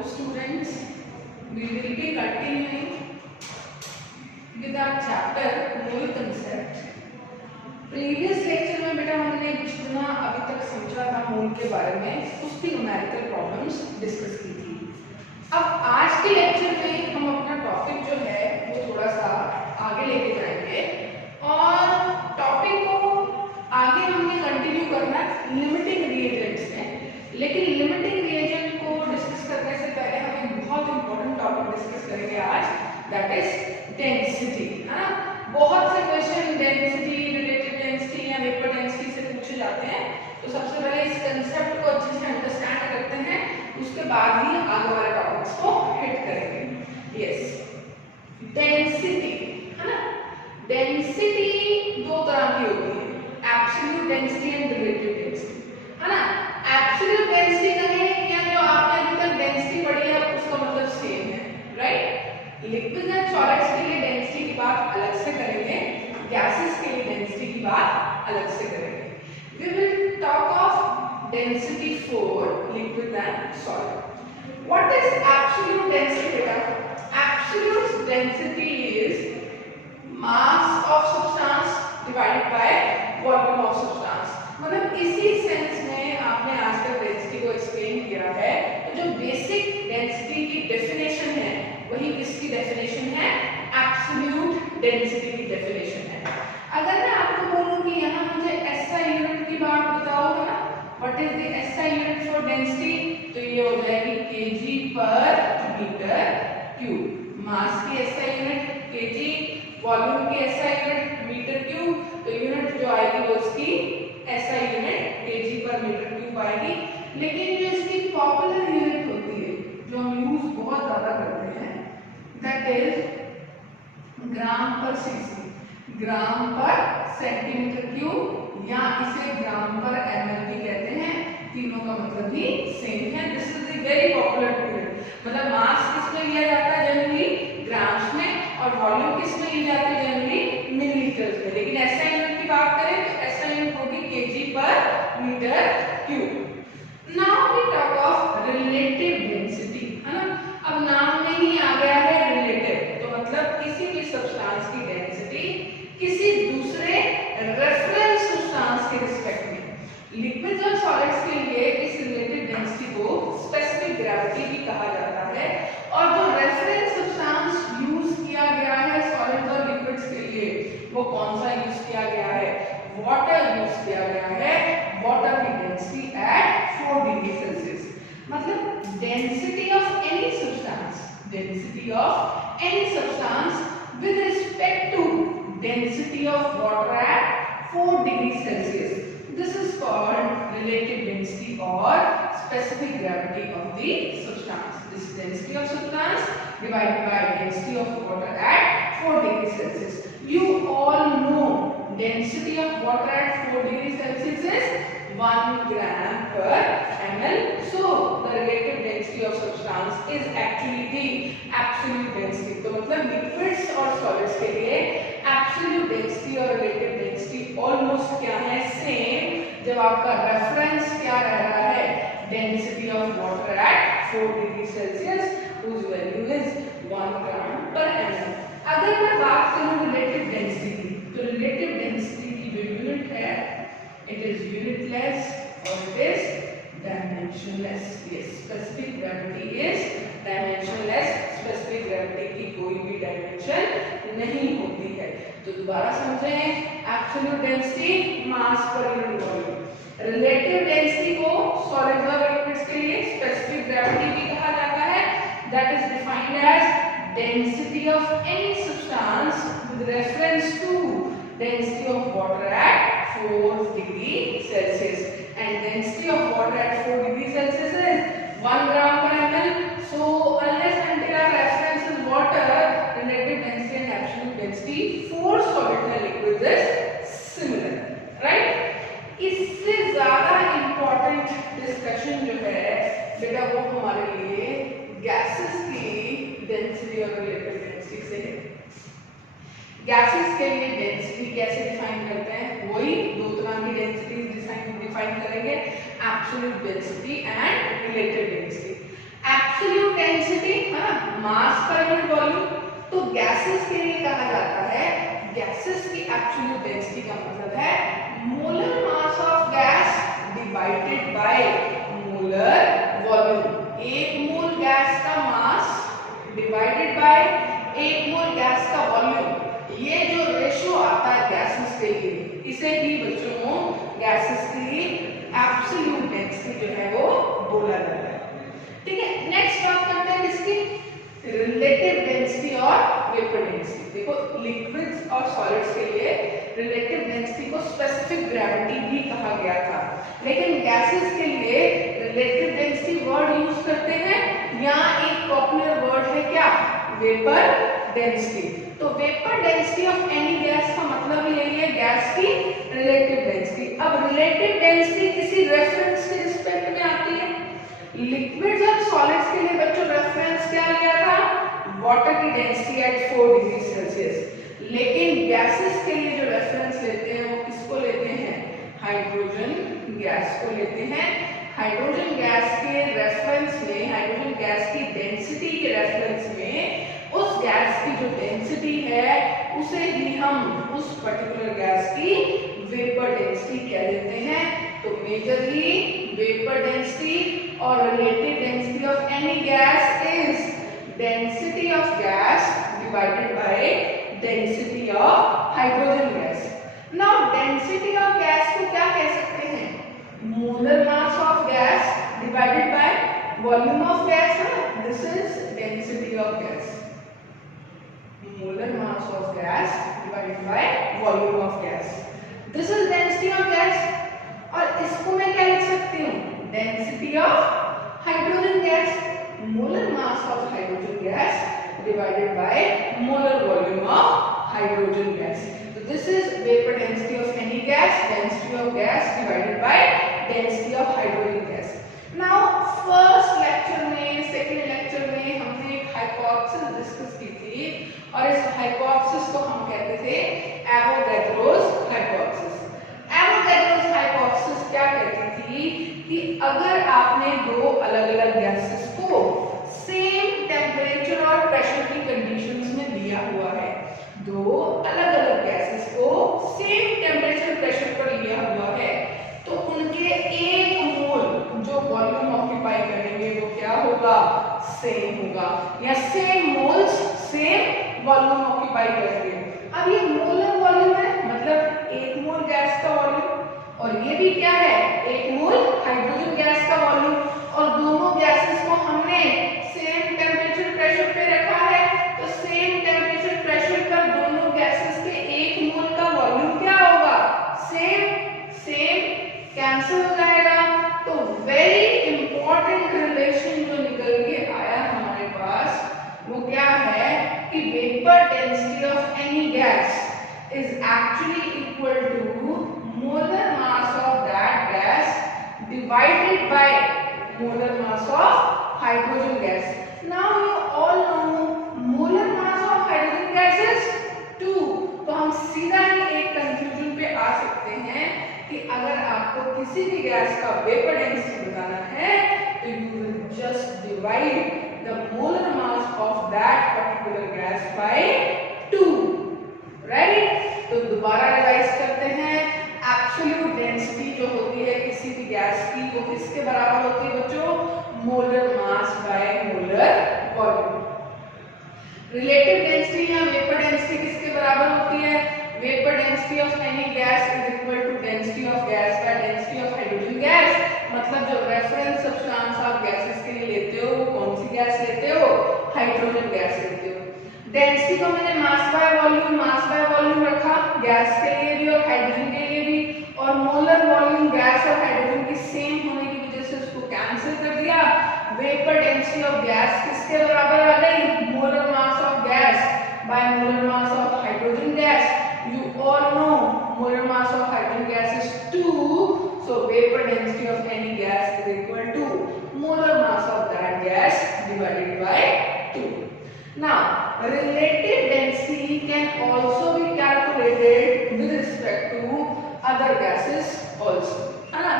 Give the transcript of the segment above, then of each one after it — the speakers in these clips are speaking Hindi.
Hello students, we will be continuing with our chapter mole concept. Previous lecture में बेटा हमने जितना अभी तक समझा था मोल के बारे में उसकी न्यूमेरिकल प्रॉब्लम्स डिस्कस की थी। अब आज के लेक्चर में हम अपना टॉपिक जो है वो थोड़ा सा आगे लेके जाएंगे और टॉपिक को आगे हमने कंटिन्यू करना लिमिटिंग रिएजेंट्स में। लेकिन लिमिटिंग रिएजेंट को डिस्कस करने से पहले हम एक बहुत इंपॉर्टेंट टॉपिक डिस्कस करेंगे आज, दैट इज डेंसिटी। है ना, बहुत से क्वेश्चन डेंसिटी, रिलेटिव डेंसिटी या वेपर डेंसिटी से पूछे जाते हैं। तो सबसे पहले इस कंसेप्ट को अच्छे से अंडरस्टैंड करते हैं, उसके बाद ही आगे वाले टॉपिक्स को हिट करेंगे। यस, डेंसिटी, है ना, डेंसिटी दो तरह की होती है, absolute density and relative density. है ना, एब्सोल्यूट डेंसिटी कहें या जो आपने अभी तक डेंसिटी पढ़ी है उसका मतलब सेम है, राइट। लिक्विड एंड सॉलिड्स के लिए डेंसिटी की बात अलग से करेंगे, गैसेस के लिए डेंसिटी की बात अलग से करेंगे। We will talk of density for liquid and solid. What is absolute density बेटा? Absolute density is mass of substance divided by volume of substance. मतलब इसी सेंस में आपने आज तक डेंसिटी को एक्सप्लेन किया है। तो जो बेसिक डेंसिटी की डेफिनेशन है वही किसकी डेफिनेशन है? एब्सोल्यूट डेंसिटी की डेफिनेशन है। अगर मैं आपको बोलूं कि यहाँ मुझे SI यूनिट की बात बताओ ना, what is the SI unit for density, तो ये हो जाएगी kg पर मीटर क्यूब। मास की SI यूनिट kg, वॉल्यूम की SI यूनिट मीटर क्यूब, तो यूनिट जो आएगी वो इसकी SI यूनिट kg पर मीटर क्यूब आएगी। लेकिन जो इसकी पॉपुलर यूनिट होती है जो हम यूज बहुत ज्यादा करते हैं, दैट इज ग्राम पर सीसी, ग्राम पर सेंटीमीटर क्यूब, या इसे ग्राम पर ml भी कहते हैं। तीनों का मतलब भी सेम है। This is the very popular unit. मतलब मास किसमें लिया जाता है जनरली? ग्राम्स में, और वॉल्यूम किसमें ली जाती है जनरली? मिलीलीटर्स में। लेकिन SI यूनिट की बात करें तो SI यूनिट होगी kg पर metre cube. Now we talk of relative density, है ना। अब नाम में ही आ गया है रिलेटिव, तो मतलब किसी भी सब्सटेंस की डेंसिटी किसी दूसरे रेफरेंस सब्सटेंस के रिस्पेक्ट में। लिक्विड्स और सॉलिड्स के लिए इस रिलेटिव डेंसिटी को स्पेसिफिक ग्रेविटी भी कहा जाता है। और जो रेफरेंस सब्सटेंस यूज किया गया है सॉलिड्स और लिक्विड्स के लिए वो कौन सा यूज किया गया है? वाटर यूज किया गया है। वाटर की डेंसिटी एट 4 डिग्री सेल्सियस। मतलब density of any substance, density of any substance with respect to density of water at 4 degrees Celsius. This is called relative density or specific gravity of the substance. This is density of substance divided by density of water at 4 degrees Celsius. You all know density of water at 4 degrees Celsius is 1 gram per ml. So the relative density of substance is actually the absolute density. तो मतलब liquids और solids के लिए absolute density और relative density almost क्या है? same. जब आपका reference क्या रह रहा है? density of water at 4 degrees Celsius whose value is 1 gram per ml. अगर मैं बात करूँ relative density की, तो relative density की जो unit है it is unitless or it is dimensionless. Yes, specific gravity is dimensionless. Specific gravity की कोई भी dimension नहीं होती है। तो दोबारा समझें, absolute density mass per unit volume, relative density को solids और liquids के लिए specific gravity भी कहा जाता है। That is defined as density of any substance with reference to density of water at 4 degree Celsius, and density of water at 4 degree Celsius is 1 gram per ml. So unless until our reference is water, relative density and absolute density for solid and liquids is similar, right? इससे ज़्यादा important discussion जो है बेटा वो हमारे लिए gases की density और relative density से है। गैसेस के लिए डेंसिटी कैसे डिफाइन करते हैं? वही दो तरह की डेंसिटी डिफाइन करेंगे, absolute density and relative density. Absolute density है ना, मास पर यूनिट वॉल्यूम। तो गैसेस के लिए कहा जाता है, गैसेस की एब्सोल्यूट डेंसिटी का मतलब है molar mass of gas divided by molar volume. एक मोल गैस का मास डिवाइडेड बाय एक मोल गैस का वॉल्यूम, ये जो रेशियो आता है गैसेस के लिए, इसे ही बच्चों गैसेस की एब्सोल्यूट डेंसिटी जो है वो बोला जाता है। ठीक है, नेक्स्ट बात करते हैं किसकी, रिलेटिव डेंसिटी और वेपर डेंसिटी। देखो लिक्विड्स और सॉलिड्स के लिए रिलेटिव डेंसिटी को स्पेसिफिक ग्रेविटी भी कहा गया था, लेकिन गैसेस के लिए रिलेटिव डेंसिटी वर्ड यूज करते हैं, यहाँ एक पॉपुलर वर्ड है क्या, वेपर डेंसिटी। तो vapour density of any gas का मतलब यही है गैस की रिलेटिव डेंसिटी। अब रिलेटिव डेंसिटी किसी रेफरेंस के रिस्पेक्ट में आती है। लिक्विड्स और सॉलिड्स के लिए बच्चों रेफरेंस क्या लिया था, वाटर की डेंसिटी एट 4 डिग्री सेल्सियस, लेकिन गैसेस के लिए जो रेफरेंस लेते हैं वो किसको लेते हैं, हाइड्रोजन गैस को लेते हैं। हाइड्रोजन गैस के रेफरेंस में, हाइड्रोजन गैस की डेंसिटी के रेफरेंस में उस गैस की जो डेंसिटी है उसे ही हम उस पर्टिकुलर गैस की वेपर डेंसिटी कह देते हैं। तो मेजरली वेपर डेंसिटी और relative density of any gas is density of gas divided bye density of hydrogen gas. Now density of gas को क्या कह सकते हैं, molar mass of gas divided by volume of gas है ना, this is density of gas, molar mass of gas divided by volume of gas, this is density of gas. और इसको मैं क्या लिख सकती हूँ, density of hydrogen gas, molar mass of hydrogen gas divided by molar volume of hydrogen gas. So this is vapor density of any gas, density of gas divided by density of hydrogen gas. Now first lecture में, second lecture में हमने एक hypothesis डिस्कस की थी और इस hypothesis को हम कहते थे Avogadro's hypothesis। Avogadro's hypothesis क्या कहती थी कि अगर आपने दो अलग-अलग गैसेस को सेम टेम्परेचर और प्रेशर की कंडीशंस में दिया हुआ है, दो अलग-अलग गैसेस को सेम टेम्परेचर प्रेशर पर लिया हुआ है, तो उनके एक मोल जो वॉल्यूम ऑक्यूपाई करेंगे वो क्या होगा, सेम होगा, या same moles same volume occupy करेंगे। अब ये मोलर वॉल्यूम है, मतलब एक मोल गैस का वॉल्यूम, और ये भी क्या है, एक मोल हाइड्रोजन गैस का वॉल्यूम, और दोनों गैसेस को हमने सेम टेम्परेचर प्रेशर पे रखा है, तो सेम टेम्परेचर प्रेशर पर दोनों गैसेस के एक मोल का वॉल्यूम क्या होगा, सेम, सेम कैंसिल हो जाएगा। तो वेरी इंपॉर्टेंट रिलेशन जो निकल के आया हमारे पास वो क्या है कि vapour density of any gas is actually equal to molar mass of that gas divided by molar mass of hydrogen gas. Now you all know molar mass of hydrogen gas is 2. तो हम सीधा ही एक कंक्लूजन पे आ सकते हैं कि अगर आपको किसी भी गैस का वेपर डेंसिटी बताना है तो you will just divide the molar mass of that particular gas by 2, right? तो दोबारा रिवाइज करते हैं, एब्सोल्यूट डेंसिटी जो होती है किसी भी गैस की वो किसके बराबर होती है बच्चों, molar mass by molar volume. Relative density या वेपर डेंसिटी किसके बराबर होती है, vapour density of any gas is equal to density of gas by density of hydrogen gas. मतलब जो रेफरेंस सब्सटेंस आप गैसेस के लिए लेते हो वो कौन सी गैस लेते हो, हाइड्रोजन गैस लेते हो। डेंसिटी को मैंने मास बाय वॉल्यूम रखा गैस के लिए भी और हाइड्रोजन के लिए भी, और मोलर वॉल्यूम गैस और हाइड्रोजन की सेम होने की वजह से उसको कैंसिल कर दिया। वेपर डेंसिटी ऑफ गैस किसके बराबर आ गई, molar mass of gas bye molar mass of hydrogen gas. You all know molar mass of hydrogen gas is 2, so vapor density of any gas is equal to molar mass of that gas divided by 2. Now relative density can also be calculated with respect to other gases also, है ना।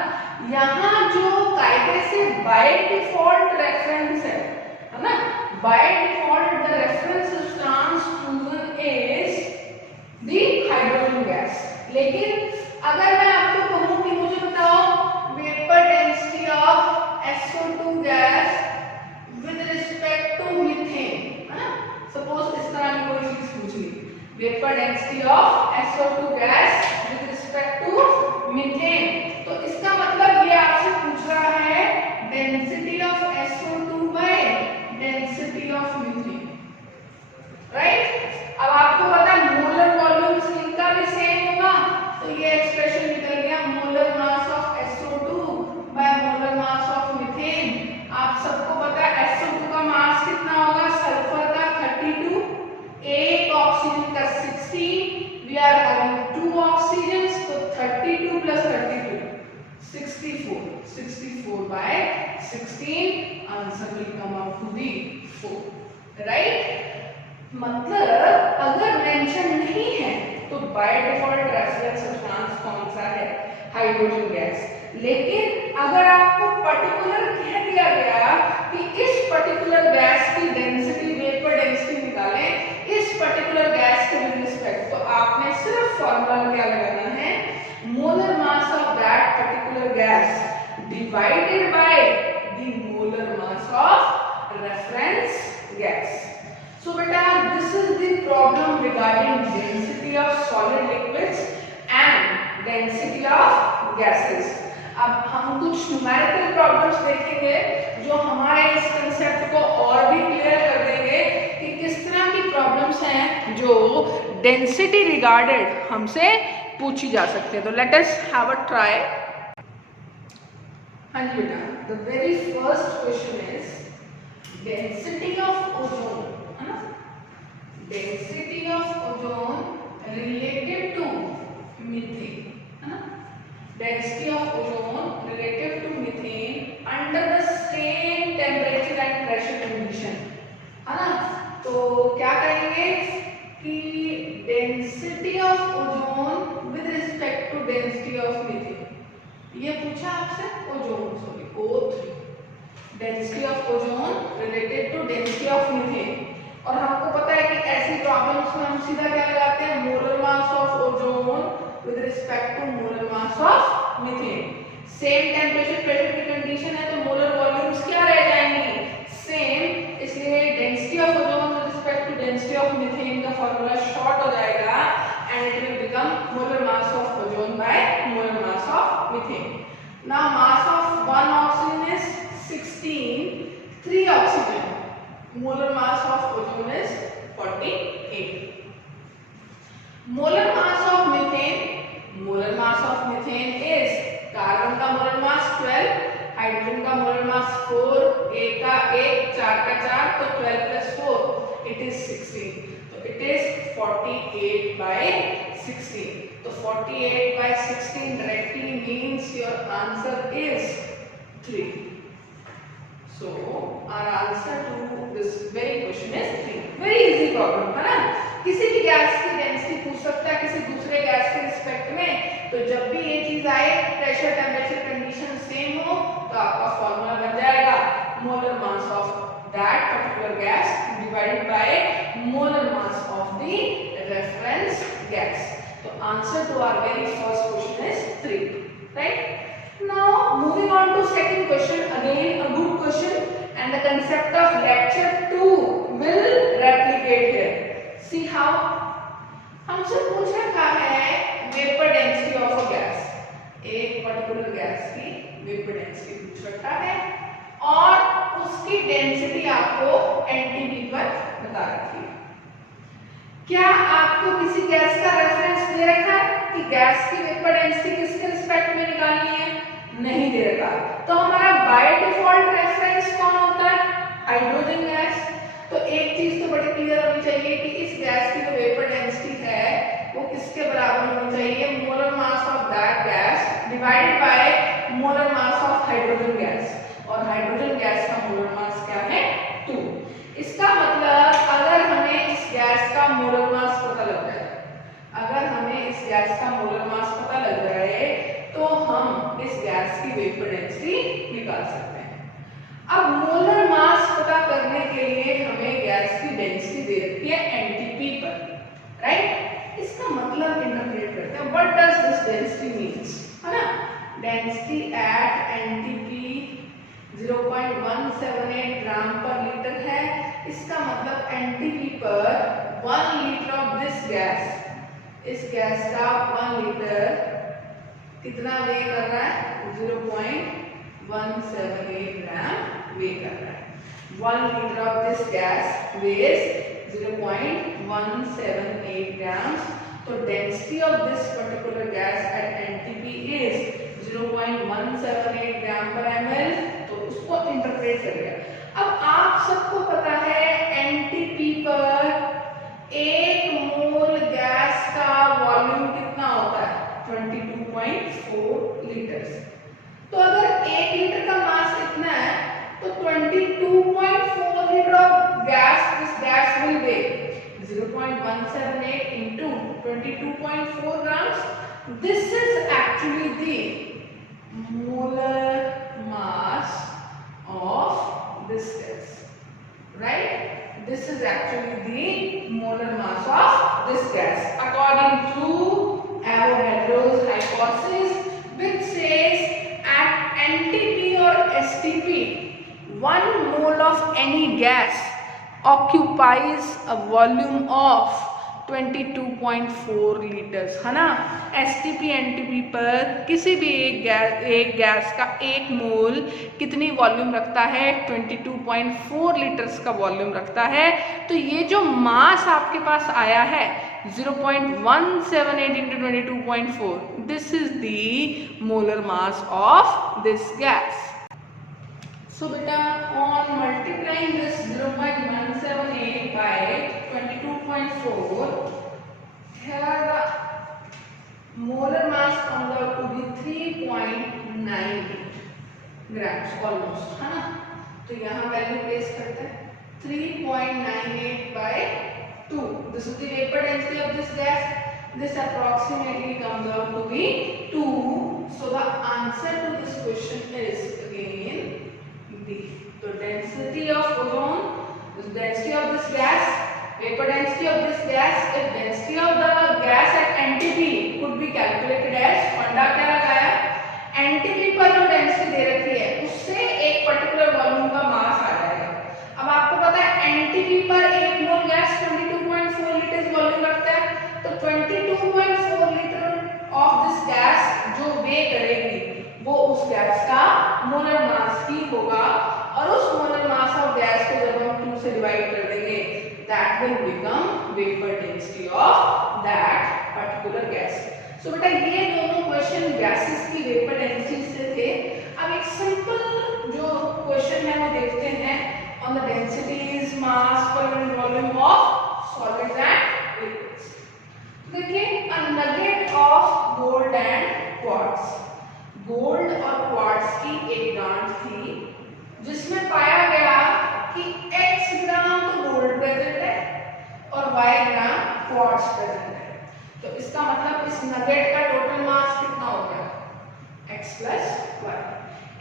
यहाँ जो कायदे से बाय डिफॉल्ट रेफरेंस है है ना। By default the reference substance chosen is the hydrogen gas. लेकिन अगर मैं आपको कहूं कि मुझे बताओ vapour density of SO2 gas with respect to methane, है ना, सपोज इस तरह की कोई चीज पूछ ली, vapour density of SO2 gas with respect to methane, तो इसका मतलब ये आपसे पूछ रहा है density of SO2 by density of methane, right. अब आपको पता है मोलर वॉल्यूम्स इनका भी सेम होगा, तो ये एक्सप्रेशन निकल गया molar mass of SO2 bye molar mass of methane. आप सबको पता है SO2 का मास कितना होगा, सल्फर का 32, एक ऑक्सीजन का 16, वी आर हैविंग 2 ऑक्सीजंस, तो 32 plus 32 64 by 16, answer will come out to be 4, right. मतलब अगर मेंशन नहीं है तो बाय डिफॉल्ट रेफरेंस सब्सटेंस कौन सा है, हाइड्रोजन गैस। लेकिन अगर आपको पर्टिकुलर कह दिया गया कि इस पर्टिकुलर गैस की डेंसिटी, वेपर डेंसिटी निकालें इस पर्टिकुलर गैस के विद रिस्पेक्ट, तो आपने सिर्फ फॉर्मूला क्या लगाना है, molar mass of that particular gas divided by the molar mass of reference gas. So beta, this is the problem regarding density of solid liquids and density of gases. अब हम कुछ न्यूमेरिकल प्रॉब्लम्स देखेंगे जो हमारे इस कंसेप्ट को और भी क्लियर कर देंगे कि किस तरह की प्रॉब्लम्स हैं जो डेंसिटी रिगार्डेड हमसे पूछी जा सकती है। तो let us have a try. हाँ जी बेटा, the very first question is density of ozone, density of ozone related to methane, है ना, density of ozone related to methane under the same temperature and pressure condition, है ना। तो क्या कहेंगे कि density of ozone with respect to density of methane, ये पूछा आपसे ozone, sorry O3, density of ozone related to density of methane। और हमको पता है कि ऐसी प्रॉब्लम्स में हम सीधा क्या लगाते हैं, molar mass of ozone with respect to molar mass of methane. Same temperature pressure की कंडीशन है तो मोलर वॉल्यूम्स क्या रह जाएंगी, सेम, इसलिए density of ozone with respect to density of methane का फार्मूला शॉर्ट हो जाएगा and it will become molar mass of ozone by molar mass of methane. Now mass of one oxygen is 16, 3 oxygen, molar mass of ozone is 48. Molar mass of methane is carbon का मोलर मास 12, हाइड्रोजन का मोलर मास 4, A का 1, 4 का 4, तो 12 plus 4 it is 16, तो it is 48 by 16, तो 48 by 16 directly means your answer is 3. So our answer to this very question is 3. Very easy problem, है ना। किसी भी गैस की डेंसिटी पूछ सकता है किसी दूसरे गैस के रिस्पेक्ट में, तो जब भी ये चीज आए प्रेशर टेम्परेचर कंडीशन सेम हो तो आपका फॉर्मूला बन जाएगा molar mass of that particular gas divided by molar mass of the reference gas. तो answer to our very first question is 3, right. Now moving on to second question, again a good question and the concept of lecture 2 will replicate here. See how हमसे पूछ रखा है vapour density of a gas, एक पर्टिकुलर गैस की वेपर डेंसिटी पूछ रखा है और उसकी डेंसिटी आपको एनटीबी पर बता रखी है। क्या आपको किसी गैस का रेफरेंस दे रखा है कि गैस की वेपर डेंसिटी किसके रिस्पेक्ट में निकालनी है, नहीं दे रखा, तो हमारा बाय डिफॉल्ट रेफरेंस कौन होता है, हाइड्रोजन गैस। तो एक चीज तो बड़ी क्लियर होनी चाहिए कि इस गैस की जो वेपर डेंसिटी है वो किसके बराबर होनी चाहिए, molar mass of that gas divided by molar mass of hydrogen gas, और हाइड्रोजन गैस का मोलर मास क्या है 2। इसका मतलब अगर हमें इस गैस का मोलर मास पता लग जाए, अगर हमें इस गैस का मोलर मास पता लग जाए तो हम इस गैस की वेपर डेंसिटी निकाल सकते हैं। अब मोलर मास पता करने के लिए हमें गैस की डेंसिटी दे रखी है एनटीपी पर, राइट। इसका मतलब इंटरप्रेट करते हैं, what does this density means, है ना। डेंसिटी एट एनटीपी 0.178 ग्राम पर लीटर है। इसका मतलब एनटीपी पर 1 लीटर ऑफ दिस गैस, इस गैस का 1 लीटर कितना वे कर रहा है, 0.178 ग्राम वे कर रहा है। 1 litre of this gas weighs 0.178 grams. तो density of this particular gas at NTP is 0.178 gram per ml। तो उसको इंटरप्रेट करिए। अब आप सबको पता है एनटीपी पर एक मोल गैस का वॉल्यूम कितना होता है, 22.4 लीटर्स। तो अगर 1 लीटर का मास इतना है तो 22.4 litre of gas, this gas will weigh 0.178 into 22.4 grams. This is actually the molar mass of this gas, right? This is actually the molar mass of this gas according to Avogadro's hypothesis, which says at NTP or STP 1 mole of any gas occupies a volume of 22.4 litres, है ना। एसटीपी एनटीपी पर किसी भी एक गैस का 1 मोल कितनी वॉल्यूम रखता है, 22.4 लीटर्स का वॉल्यूम रखता है। तो ये जो मास आपके पास आया है 0.178 into 22.4, this is the molar mass of this gas. So beta, on multiplying this 0.178 by 22.4, here the molar mass comes out to be 3.98 grams almost, है ना। तो यहाँ वैल्यू प्लेस करते हैं 3.98 by 2. This is the vapor density of this gas. This approximately comes out to be 2. So the answer to this question is again D. So density of ozone, the density of this gas, vapor density of this gas, if density of the gas at NTP could be calculated as, फंडा क्या लगाया, NTP पर जो डेंसिटी दे रखी है उससे एक पर्टिकुलर वॉल्यूम का मास आ जाएगा। अब आपको पता है NTP पर एक मोल गैस 22.4 लीटर वॉल्यूम रखता है, तो 22.4 लीटर ऑफ दिस गैस जो वे करेगी वो उस गैस का मोलर मास ही होगा, और उस मोलर मास ऑफ गैस को जब हम 2 से डिवाइड कर देंगे that will become vapour density of that particular gas. So बेटा ये दोनों क्वेश्चन गैसेस की वेपर डेंसिटी से थे। अब एक सिंपल जो क्वेश्चन है वो देखते हैं on the densities, mass per unit volume of solids and liquids. देखिए a nugget of gold and quartz, gold और क्वार्ट्ज की एक गांठ थी जिसमें पाया गया कि x ग्राम तो गोल्ड प्रेजेंट है और y ग्राम क्वार्ट्ज प्रेजेंट है। तो इसका मतलब इस नगेट का टोटल मास कितना हो गया, x + y।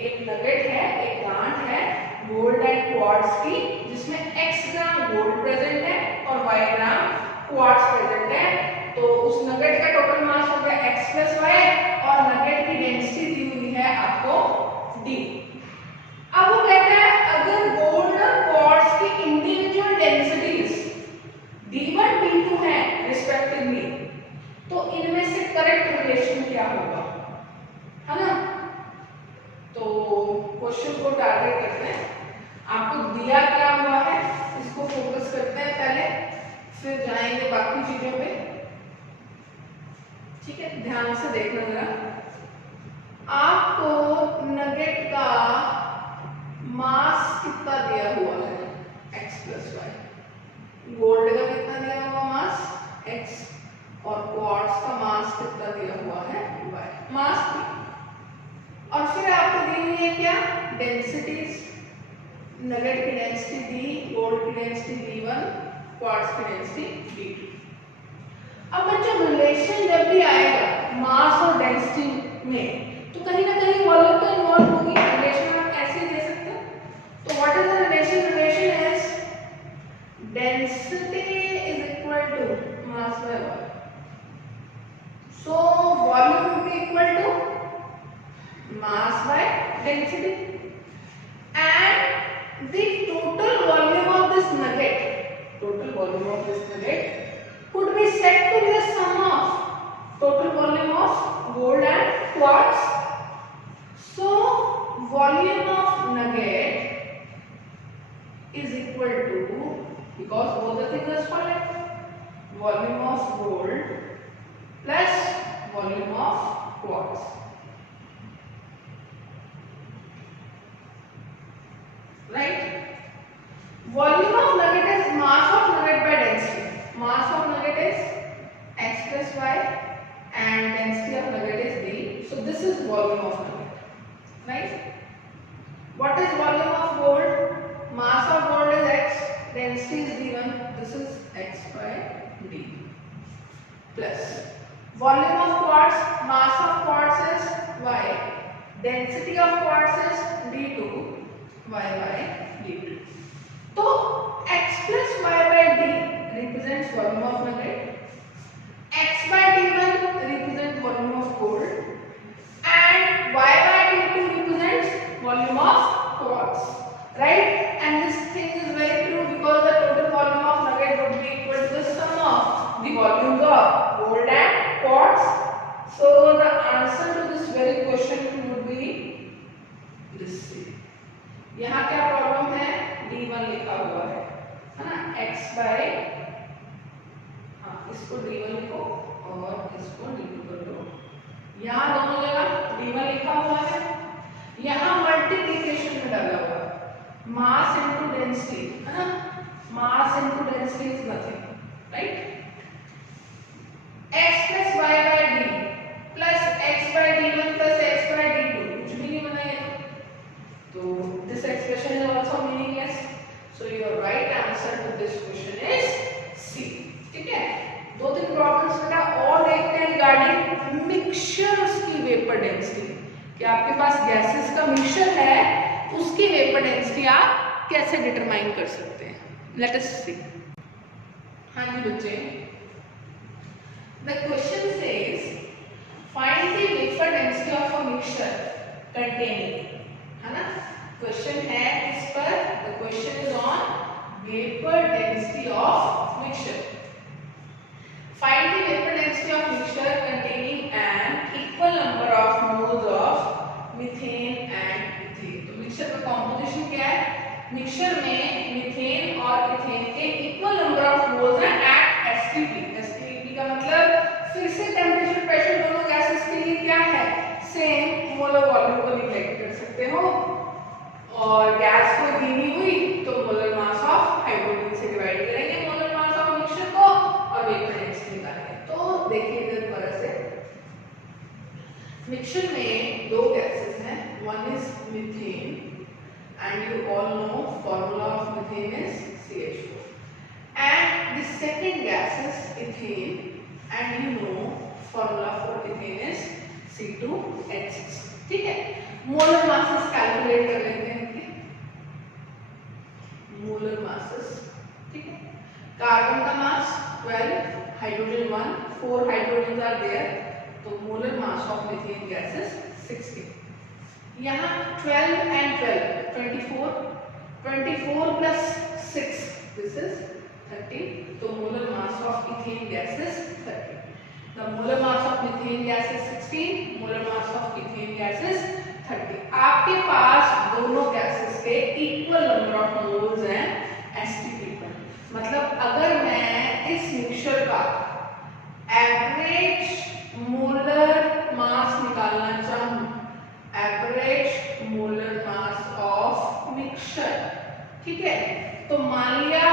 एक नगेट है, एक गांठ है गोल्ड एंड क्वार्ट्ज की जिसमें x ग्राम गोल्ड प्रेजेंट है और y ग्राम क्वार्ट्ज प्रेजेंट है। तो उस नगेट का टोटल मास हो गया x + y और नगेट की डेंसिटी दी हुई है आपको D। अब वो कहता है अगर गोल्ड और क्वार्ट्ज की इंडिविजुअल डेंसिटीज D1 D2 है रिस्पेक्टिवली, तो इनमें से करेक्ट रिलेशन क्या होगा, है ना। तो क्वेश्चन को टारगेट करते हैं, आपको दिया क्या हुआ है इसको फोकस करते हैं पहले, फिर जाएंगे बाकी चीजों पे, ठीक है। ध्यान से देखना जरा, आपको नगेट का मास कितना दिया हुआ है, x + y। गोल्ड का कितना दिया हुआ मास x और क्वार्ट्ज का मास कितना दिया हुआ है y, मास भी। और फिर आपको दी हुई है क्या, डेंसिटीज, नगेट की डेंसिटी D, गोल्ड की डेंसिटी D1, क्वार्ट्ज की डेंसिटी D2। अब बच्चों रिलेशन जब भी आएगा मास और डेंसिटी में तो कहीं ना कहीं वॉल्यूम तो इन्वॉल्व होगी, रिलेशन आप ऐसे दे सकते हैं। तो what is the relation, relation is mass by density, and the total volume of this nugget could be said to be the sum of total volume of gold and quartz. So volume of nugget is equal to, because both the things are solid, volume of gold plus volume of quartz. Right? Volume of nugget is mass of nugget by density. Mass of nugget is x plus y and density of nugget is d. So this is volume of nugget. Right? What is volume of gold? Mass of gold is x, density is d1. This is x by d. Plus volume of quartz, mass of quartz is y, density of quartz is d2, y by d2. So x plus y by d represents volume of nugget, x by d1 represents volume of gold, and y by d2 represents volume of quartz. Right? And this thing is very true because the total volume of nugget would be equal to the sum of the volumes of gold and quartz. So the answer to this very question would be this. यहाँ क्या प्रॉब्लम है? d1 लिखा हुआ है ना, x बाय, हाँ इसको d1 लिखो और इसको d2 कर दो। यहाँ दोनों जगह d1 लिखा हुआ है, यहाँ मल्टीप्लिकेशन में डाला हुआ है, मास इनटू डेंसिटी है ना, mass into density is nothing, right? x plus y by d plus x by d1 plus x by d2 कुछ भी नहीं बना ये, तो this expression is also meaningless. So your right answer to this question is C. ठीक है? दो तीन प्रॉब्लम्स बेटा और देखते हैं रिगार्डिंग मिक्सचर्स की वेपर डेंसिटी, कि आपके पास गैसेस का मिक्सचर है उसकी वेपर डेंसिटी आप कैसे डिटरमाइन कर सकते हैं. लेट अस सी. हाँ जी बच्चे, the question says find the vapor density of a mixture containing, है ना, क्वेश्चन है इस पर, the question is on vapor density of mixture. Find the vapor density of mixture containing an equal number of moles of methane and ethane. तो मिक्सचर का कॉम्पोजिशन क्या है? मिक्सचर में मीथेन और इथेन के इक्वल नंबर ऑफ मोल्स हैं एट एसटीपी. एसटीपी का मतलब फिर से टेम्परेचर प्रेशर दोनों गैसेस के लिए क्या है? सेम. मोलर वॉल्यूम को निग्लेक्ट कर सकते हो, और गैस को दी हुई तो मोलर मास ऑफ हाइड्रोजन से डिवाइड करेंगे मोलर मास ऑफ मिक्सचर को और वेपर डेंसिटी निकालेंगे. तो देखिए इधर पर से मिक्सचर में दो गैसेस हैं, one is methane and you all know formula of methane is CH4, and the second gas is ethane and you know formula for ethane is C2H6. ठीक है? मोलर मासेस कैलकुलेट कर लेते हैं. मोलर मासेस, ठीक है? कार्बन का मास 12, हाइड्रोजन 1, 4 हाइड्रोजन आर देयर, तो molar mass of methane gas is 16. यहाँ 12 and 12 24, 24 plus 6 this is 30, तो molar mass of ethane gas is 30. The molar mass of methane gas is 16, molar mass of ethane gas is 30. आपके पास दोनों गैसेस के इक्वल नंबर ऑफ मोल्स हैं एसटीपी पर. मतलब अगर मैं इस मिक्सचर का एवरेज मोलर मास निकालना चाहूँ, average molar mass of mixture, ठीक है, तो मान लिया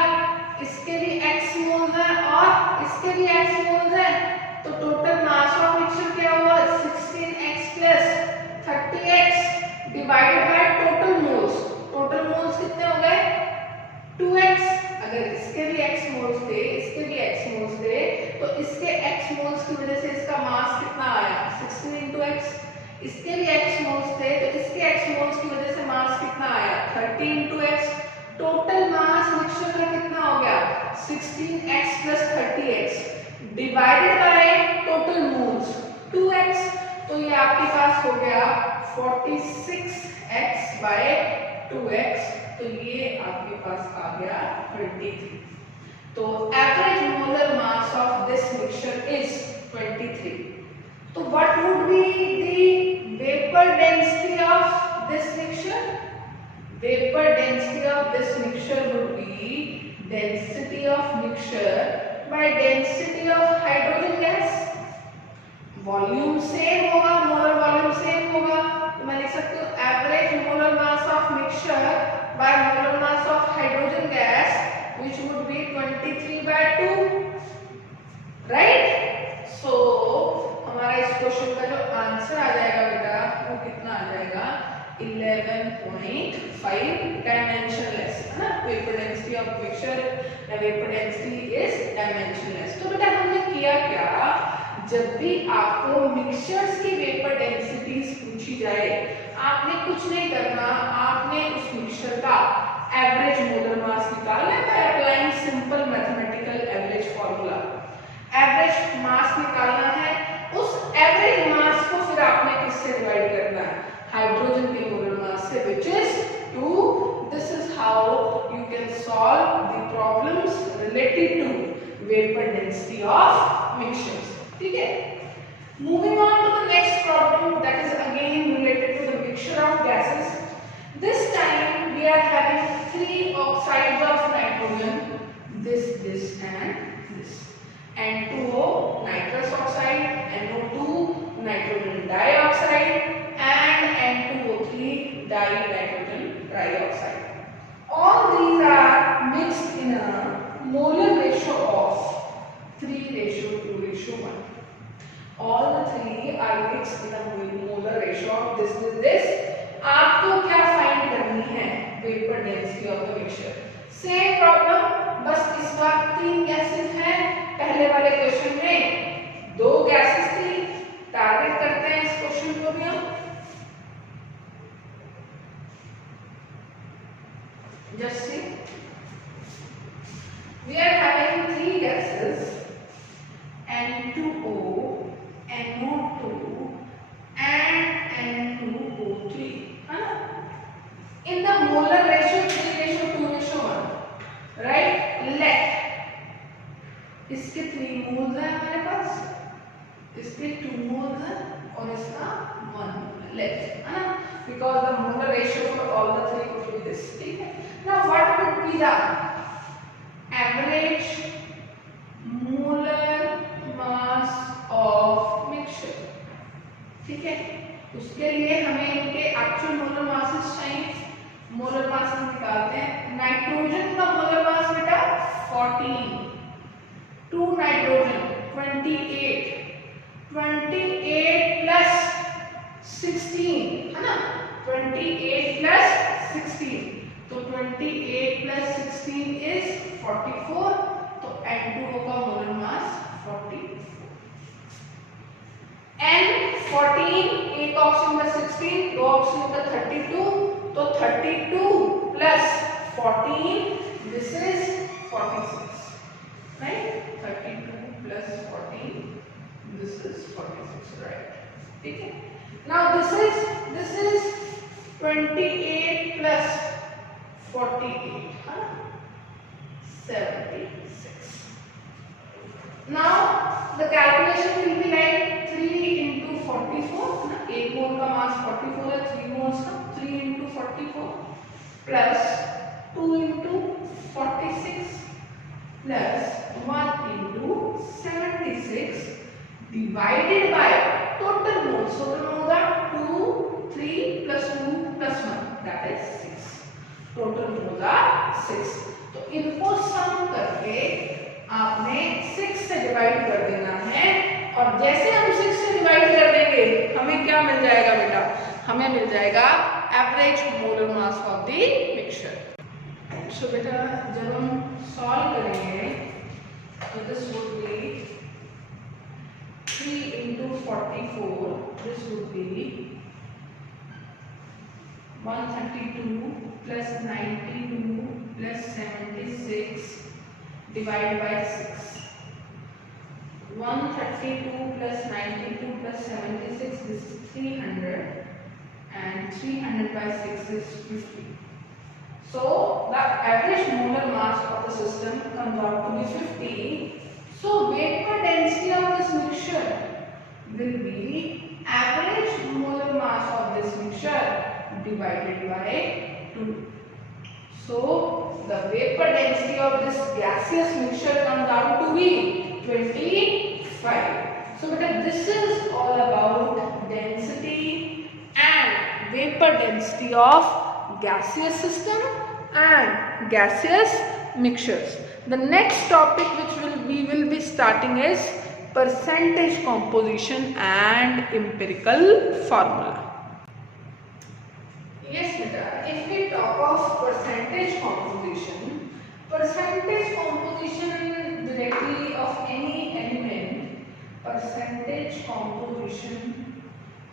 इसके भी x मोल्स हैं और इसके भी x मोल्स हैं, तो टोटल मास ऑफ मिक्सचर क्या हुआ? 16x plus 30x divided by total moles. Total moles कितने हो गए? 2x. अगर इसके भी x मोल्स थे, इसके भी x मोल्स थे, तो इसके x मोल्स की वजह से इसका मास कितना आया? 16 into x. इसके भी x मोल्स थे, तो इसके x मोल्स की वजह से मास कितना आया? 30 into x. Total mass mixture का कितना हो गया? 16x plus 30x divided by total moles 2x. तो ये आपके पास हो गया 46x by 2x, तो ये आपके पास आ गया 23। तो average molar mass of this mixture is 23। तो what would be the vapour density of this mixture? Vapor density of this mixture would be density of mixture by density of hydrogen gas. Volume same होगा, मोलर वॉल्यूम सेम होगा, तो मैं लिख सकती हूँ average molar mass of mixture by molar mass of hydrogen gas which would be 23 by 2, right? So हमारा इस क्वेश्चन का जो आंसर आ जाएगा बेटा वो कितना आ जाएगा 11.5 डायमेंशनलेस, है ना? वेपर डेंसिटी ऑफ मिक्सचर या वेपर डेंसिटी इज डायमेंशनलेस। तो बेटा हमने किया क्या, जब भी आपको मिक्सचर्स की वेपर डेंसिटीज पूछी जाए आपने कुछ नहीं करना, आपने उस मिक्सचर का एवरेज मोलर मास निकालना है by applying simple mathematical average formula. Average mass निकालना है, उस एवरेज मास को फिर आपने किससे डिवाइड करना है? हाइड्रोजन के मोलर मास से, which is 2. This is how you can solve the problems related to vapor density of mixtures. ठीक है? Moving on to the next problem that is again related to the mixture of gases. This time we are having 3 oxides of nitrogen, this and this. N2O nitrous oxide, NO2 nitrogen dioxide and N2O3 dinitrogen trioxide. All these are mixed in a molar ratio of 3:2:1. All the 3 are mixed in a molar ratio of this with this. आपको क्या फाइंड करनी है? Vapour density of the mixture. Same problem, बस इस बार 3 गैसेस हैं, पहले वाले क्वेश्चन में 2 गैसेस थी। टारगेट करते हैं इस क्वेश्चन को भी हम। Just see, we are having 3 gases, N2O, NO2 and N2O3, है ना? In the molar ratio 3:2:1, right? Let इसके 3 मोल्स हैं हमारे पास, इसके 2 मोल्स हैं और इसका 1 लेट, है ना? Because the molar ratio for all the 3 would be this. ठीक है? Now what would be the average molar mass of mixture? ठीक है? उसके लिए हमें इनके एक्चुअल मोलर मासेस चाहिए। मोलर मासेस निकालते हैं। नाइट्रोजन का मोलर मास बेटा 14, 2 नाइट्रोजन 28, 28 प्लस 16, है ना? 28 प्लस 16, तो 28 प्लस 16 इज 44, तो N2O का मोलर मास 44। N14 एक ऑक्सीजन का 16, 2 ऑक्सीजन का 32, तो 32 plus 14 this is 46, right? 32 plus 14 this is 46, right? ठीक है? नाउ दिस इज 28 प्लस 48, है ना? 76. Now the calculation will be like 3 into 44, ना? 1 मोल का मास 44 है, 3 मोल्स का 3 into 44 plus 2 into 46 plus 1 into 76 divided by total moles. Total moles are 2, 3 plus 2 plus 1, that is 6. Total moles are 6. तो इनको सम करके आपने 6 से डिवाइड कर देना है, और जैसे हम 6 से डिवाइड कर देंगे हमें क्या मिल जाएगा बेटा? हमें मिल जाएगा average molar mass of the mixture. So बेटा जब हम सॉल्व करेंगे तो this would be 3 into 44, this would be 132 plus 92 plus 76 divided by 6. 132 plus 92 plus 76, this is 300, and 300 by 6 is 50. So the average molar mass of the system comes out to be 50. So vapor density of this mixture will be average molar mass of this mixture divided by 2. So the vapor density of this gaseous mixture comes out to be 25. So this is all about density and vapor density of gaseous system and gaseous mixtures. The next topic which we will be starting is percentage composition and empirical formula. Yes, beta. If we talk of percentage composition directly of any element, percentage composition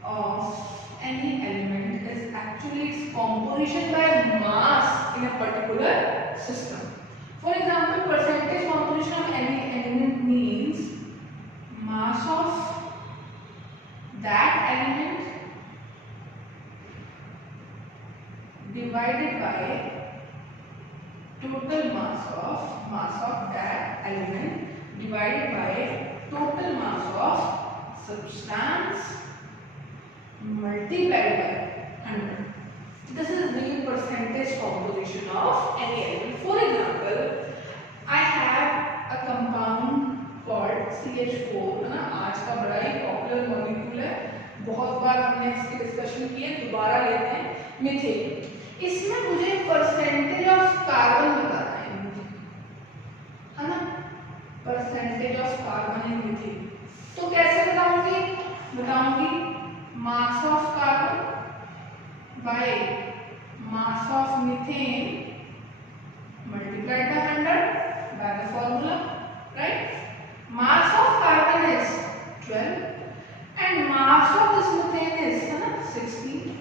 of any element is actually its composition by mass in a particular system. For example, percentage composition of any element means mass of that element divided by total mass of that element divided by total mass of substance multiplied by 100. This is the percentage composition of any element. For example, I have a compound called CH4 ना, आज का बड़ा ही पॉपुलर मॉलिक्यूल है, बहुत बार हमने इसकी डिस्कशन की है, दोबारा लेते हैं, मीथेन। इसमें मुझे परसेंटेज ऑफ कार्बन बताना है ना, percentage of carbon in methane. तो कैसे बताऊंगी mass of carbon by mass of methane multiplied by 100 by the formula, right? Mass of carbon is 12 and mass of this methane is 16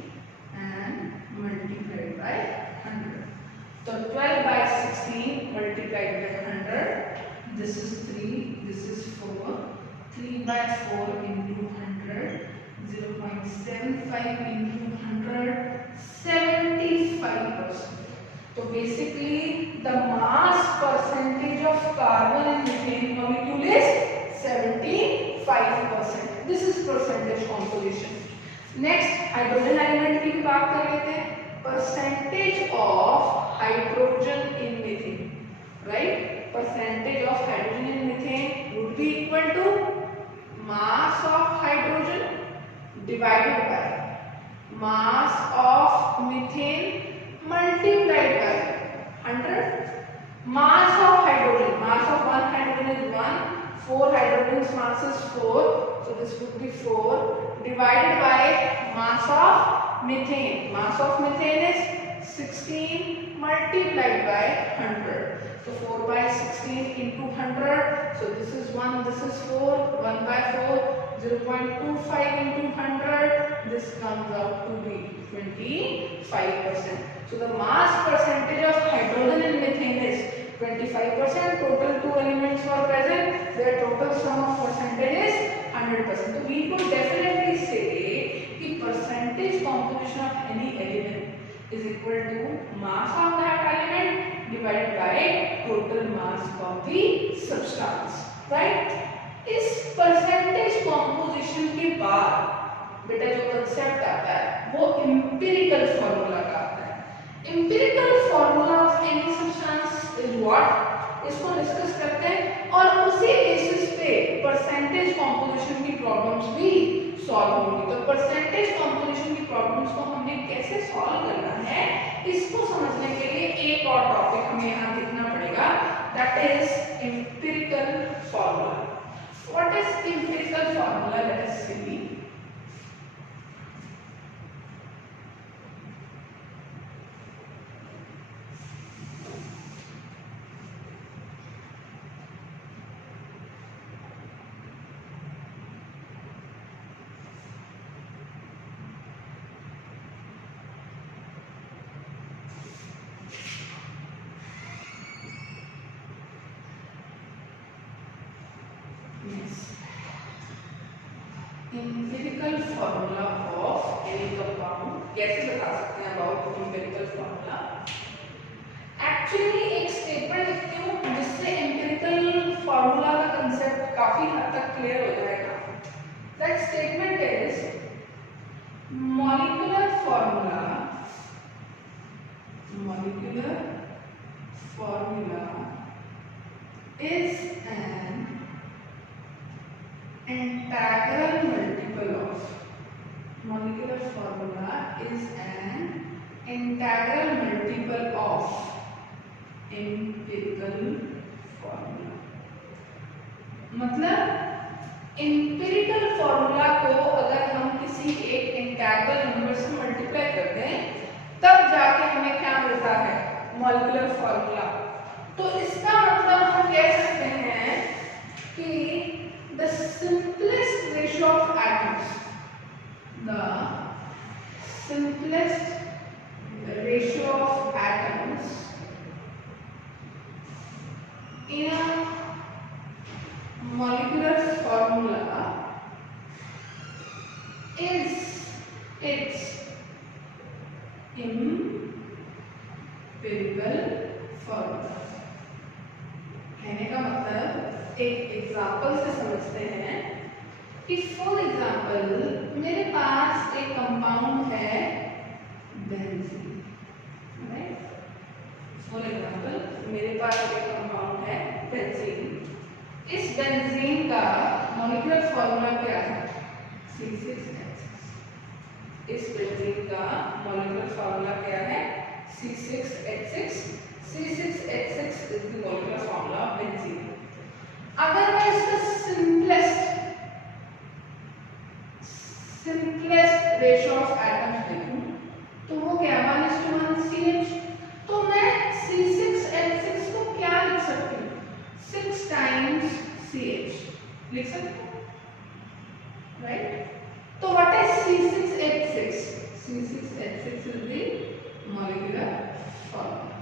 and multiplied by 100. So 12 by 16 multiplied by 100, this is 3, this is 4, 3 by 4 into 100, 0.75 into 100, 75%. So basically the mass percentage of carbon in methane molecule is 75%. This is percentage composition. Next hydrogen element की भी बात कर लेते हैं. Percentage of hydrogen in methane, right? Percentage of hydrogen in methane would be equal to mass of hydrogen divided by mass of methane multiplied by 100. Mass of hydrogen, mass of one hydrogen is 1, 4 hydrogens mass is 4, so this would be 4 divided by mass of methane. Mass of methane is 16 multiplied by 100. So 4 by 16 into 100, so this is 1, this is 4, 1 by 4, 0.25 into 100, this comes out to be 25%. So the mass percentage of hydrogen and methane is 25%. Total two elements were present. Their total sum of percentage is 100%. So we could definitely say the percentage composition of any element is equal to mass of that element divided by total mass of the substance. Right? इस परसेंटेज कॉम्पोजिशन के बाद बेटा जो कंसेप्ट आता है वो एम्पिरिकल फॉर्मूला का आता है। Empirical formula of any substance is what, इसको डिस्कस करते हैं और उसी बेसिस पे परसेंटेज कॉम्पोजिशन की प्रॉब्लम्स भी सॉल्व होंगी। तो परसेंटेज कॉम्पोजिशन की प्रॉब्लम्स को हमने कैसे सॉल्व करना है इसको समझने के लिए एक और टॉपिक हमें यहाँ देखना पड़ेगा, that is empirical formula. What is empirical formula? Let us see. Yes. Empirical formula of any compound कैसे बता सकते हैं अबाउट एम्पिरिकल फॉर्मूला? एक्चुअली एक स्टेटमेंट लिखती हूँ जिससे एम्पिरिकल फॉर्मूला का कंसेप्ट काफी हद तक क्लियर हो जाएगा। That statement is molecular formula is an integral multiple of molecular formula is an integral multiple of empirical formula। मतलब एम्पिरिकल फॉर्मूला को अगर हम किसी एक इंटीग्रल नंबर से मल्टीप्लाई करते हैं तब जाके हमें क्या मिलता है? Molecular formula. तो इसका मतलब हम कह सकते हैं कि the simplest ratio of atoms, the simplest ratio of atoms in a molecular formula is its empirical formula। कहने का मतलब एक एग्जांपल से समझते हैं कि फॉर एग्जांपल मेरे पास एक कंपाउंड है बेंजीन, राइट? फॉर एग्जांपल मेरे पास एक कंपाउंड है बेंजीन। इस बेंजीन का मॉलिक्यूलर फॉर्मूला क्या है? C6H6। इस बेंजीन का मॉलिक्यूलर फॉर्मूला क्या है? C6H6। C6H6 is the molecular formula of benzene. अगर मैं इसका सिंपलेस्ट रेशियो ऑफ एटम्स देखूं तो वो क्या 1:1 CH। तो मैं C6H6 को क्या लिख सकती हूँ? 6 times CH लिख सकते हैं, राइट? तो what is C6H6? C6H6 is the molecular formula,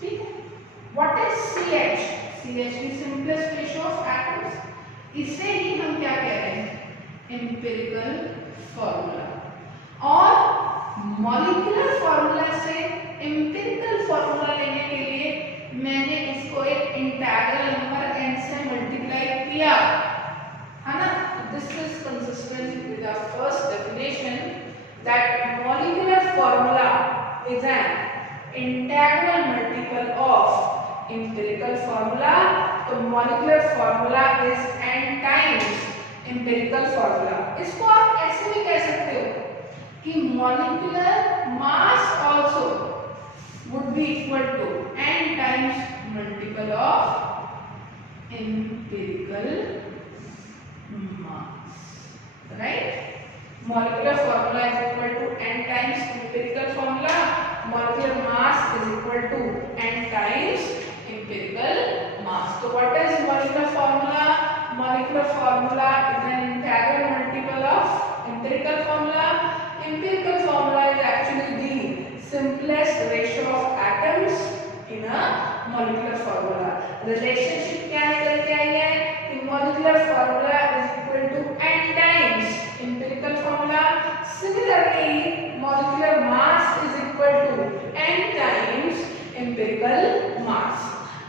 ठीक है? What is CH? CH की सिंपलेस्ट रेशियो ऑफ एटम्स। इसे ही हम क्या कह रहे हैं? Empirical formula. और मॉलिक्यूलर फॉर्मूला से एम्पिरिकल फॉर्मूला लेने के लिए मैंने इसको एक इंटीग्रल नंबर n से मल्टीप्लाई किया, है ना? This is consistent with our first definition that molecular formula is an integral multiple of empirical formula. तो molecular formula is n times empirical formula. इसको आप ऐसे भी कह सकते हो कि molecular mass also would be equal to n times multiple of empirical mass, right? Molecular formula is equal to n times empirical formula. Molecular mass is equal to n times empirical mass. So what is molecular formula? Molecular formula is an integral multiple of empirical formula. Empirical formula is actually the simplest ratio of atoms in a molecular formula। relationship क्या निकल के आई है कि molecular formula is equal to n times empirical formula। similarly molecular mass is equal to n times empirical mass।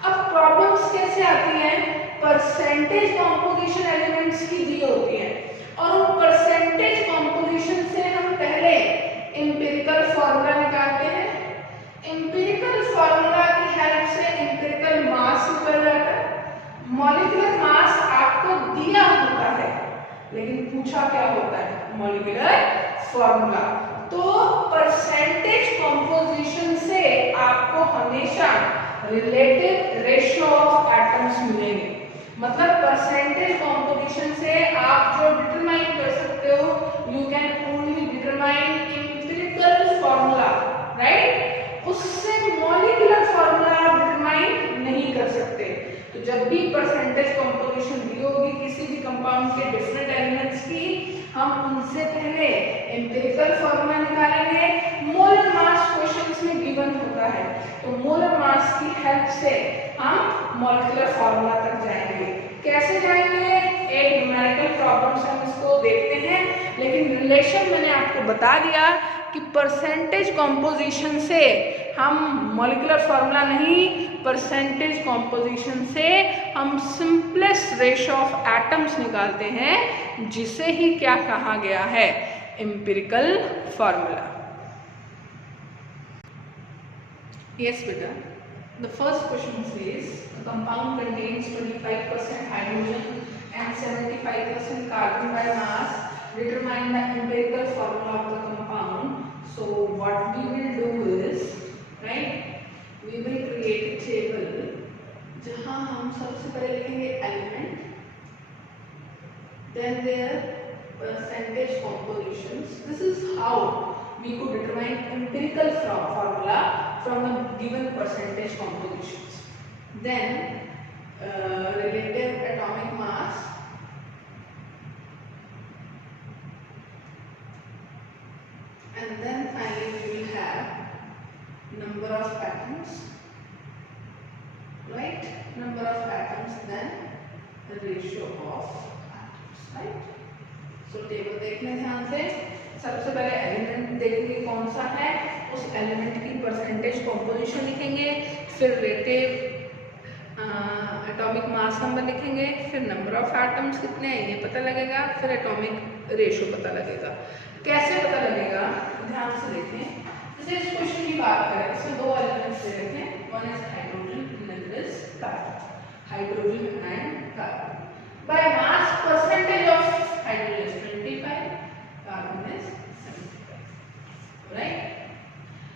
अब प्रॉब्लम्स कैसे आती हैं? परसेंटेज कॉम्पोजिशन एलिमेंट्स की दी होती है और उन परसेंटेज कॉम्पोजिशन से हम पहले एम्पिरिकल फॉर्मूला निकालते हैं। एम्पिरिकल फॉर्मूला की हेल्प से एम्पिरिकल मास निकल जाता है। मॉलिक्यूलर मास आपको दिया होता है लेकिन पूछा क्या होता है? Molecular formula. तो परसेंटेज कॉम्पोजिशन से आपको हमेशा रिलेटिव रेशियो ऑफ एटम्स मिलेंगे। मतलब परसेंटेज कॉम्पोजिशन से आप जो डिटरमाइन कर सकते हो, you can only determine empirical formula, right? उससे मॉलिक्यूलर फॉर्मूला आप डिटरमाइन नहीं कर सकते। तो जब भी परसेंटेज कॉम्पोजिशन दी होगी किसी भी कंपाउंड के डिफरेंट एलिमेंट्स की, हम उनसे पहले एम्पिरिकल फॉर्मूला निकालेंगे। मोलर मास क्वेश्चंस में गिवन होता है तो मोलर मास की हेल्प से हम मॉलिक्यूलर फॉर्मूला तक जाएंगे। कैसे जाएंगे, एक न्यूमेरिकल प्रॉब्लम से हम इसको देखते हैं, लेकिन रिलेशन मैंने आपको बता दिया कि परसेंटेज कॉम्पोजिशन से हम मॉलिक्यूलर फॉर्मूला नहीं, परसेंटेज कॉम्पोजिशन से हम सिंपलेस्ट रेशियो ऑफ एटम्स निकालते हैं, जिसे ही क्या कहा गया है, एम्पिरिकल फॉर्मूला। यस बेटा, the first question says a compound contains 25% hydrogen and 75% carbon by mass. Determine the empirical formula of the compound. So what we will do is, right, we will create a table जहाँ हम सबसे पहले लिखेंगे element, then their percentage compositions. This is how we could determine empirical formula from the given percentage compositions. Then relative atomic mass, and then finally we will have number of atoms, right? Number of atoms, then the ratio of atoms, right? So table देखने ध्यान से, सबसे पहले एलिमेंट देखेंगे कौन सा है, उस एलिमेंट की परसेंटेज कॉम्पोजिशन लिखेंगे, फिर रिलेटिव एटॉमिक मास नंबर लिखेंगे, फिर नंबर ऑफ एटम्स कितने हैं ये पता लगेगा, फिर एटॉमिक रेशियो पता लगेगा। कैसे पता लगेगा, ध्यान से देखें। जैसे इस क्वेश्चन की बात करें, इसमें दो एलिमेंट्स दे रखे हैं, one is hydrogen and other is carbon, hydrogen and carbon. By mass percentage of hydrogen is 25, carbon is 75, right.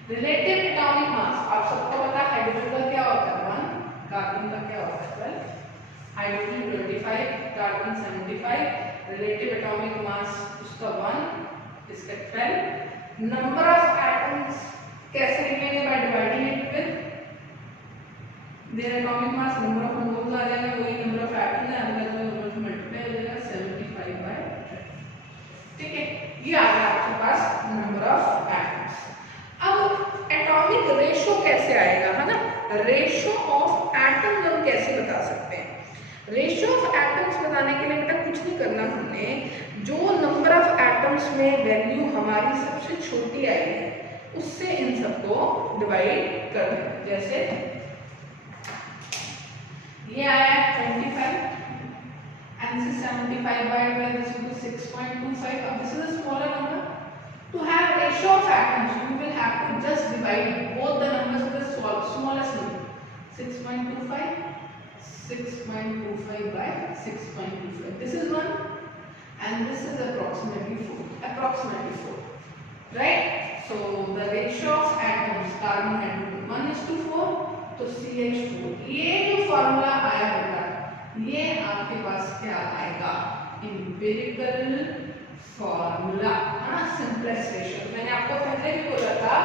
Relative atomic मास, आप सबको पता है हाइड्रोजन का क्या होता है 1, कार्बन का क्या होता है 12, hydrogen 25, carbon 75, relative atomic mass उसका 1, इसका 12। नंबर ऑफ एटम्स कैसे लिखेंगे, by dividing it with their atomic mass, number of moles आ जाएगा, वही नंबर ऑफ एटम्स है, अलग अलग नंबर से मल्टीप्लाई हो जाएगा, 75 बाय 12, ठीक है। ये आ गया आपके पास नंबर ऑफ एटम्स। अब एटॉमिक रेशियो कैसे आएगा, है ना, रेशियो ऑफ एटम्स हम कैसे बता सकते हैं। रेशियो ऑफ एटम्स बताने के लिए बेटा कुछ नहीं करना, हमने जो नंबर ऑफ एटम्स में वैल्यू हमारी सबसे छोटी आई है उससे इन सबको डिवाइड कर देना। जैसे ये आया 25 and 75 by 12 is equal to 6.25. Now this is a smaller number. To have ratio of atoms, you will have to just divide both the numbers with the smallest number. 6.25, 6.25 by 6.25. This is 1 and this is approximately 4. Approximately 4. Right? So the ratio of atoms, carbon atom 1:4, तो CH4। ये जो फॉर्मूला आया होगा, ये आपके पास क्या आएगा, एम्पिरिकल फॉर्मूला, है ना, सिंपलेस्ट रेशियो। मैंने आपको पहले भी बोला था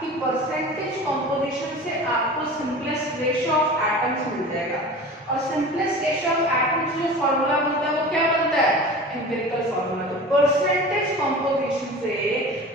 कि परसेंटेज कॉम्पोजिशन से आपको सिंपलेस्ट रेशियो ऑफ एटम्स मिल जाएगा, और सिंपलेस्ट रेशियो ऑफ एटम्स जो फॉर्मूला बनता है वो क्या बनता है, एम्पिरिकल फॉर्मूला। तो परसेंटेज कॉम्पोजिशन से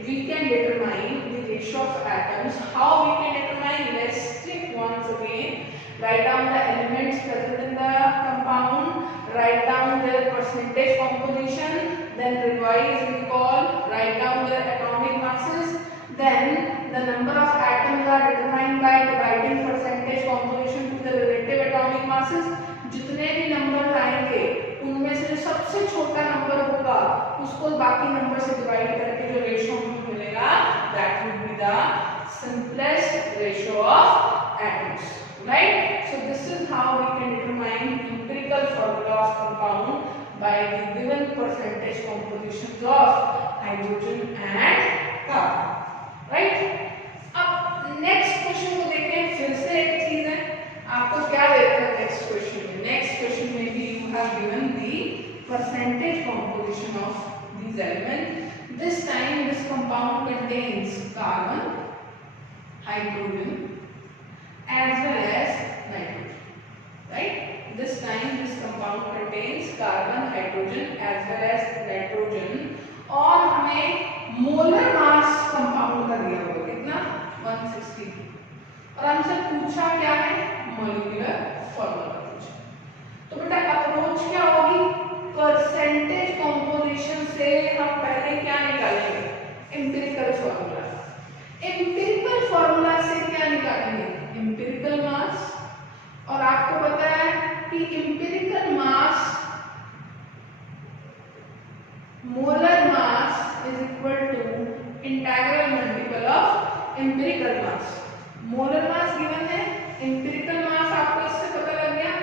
we can determine the ratio of atoms. How we can determine, let's check once again, write down the elements present in the compound, write down their percentage composition, then revise, recall, write down their atomic masses, then the number of atoms are determined by dividing percentage composition to the relative atomic masses। जितने भी नंबर आएंगे उनमें से जो सबसे छोटा नंबर होगा उसको बाकी नंबर से डिवाइड करके जो रेशियो हमें मिलेगा, that would be the simplest ratio of atoms, right? So this is how we can determine empirical formula of compound by the given percentage compositions of hydrogen and carbon, right? अब next question को देखें, फिर से एक चीज है, आपको क्या देता है नेक्स्ट क्वेश्चन में। नेक्स्ट क्वेश्चन में भी you have given the percentage composition of these elements. This time this compound contains carbon, hydrogen as well as nitrogen, right? This time this compound contains carbon, hydrogen as well as nitrogen, और हमें मोलर मास कंपाउंड का दिया हुआ कितना 163, और हमसे पूछा क्या है, मॉलिक्यूलर फॉर्मूला पूछा। तो बेटा अप्रोच क्या होगी, परसेंटेज कंपोजिशन से हम पहले क्या निकालेंगे, एम्पिरिकल फॉर्मूला। एम्पिरिकल फॉर्मूला से क्या निकालेंगे, एम्पिरिकल मास। और आपको पता है कि empirical mass, molar mass is equal to integral multiple of empirical mass. Molar mass given है, एम्पिरिकल मास आपको इससे पता लग गया,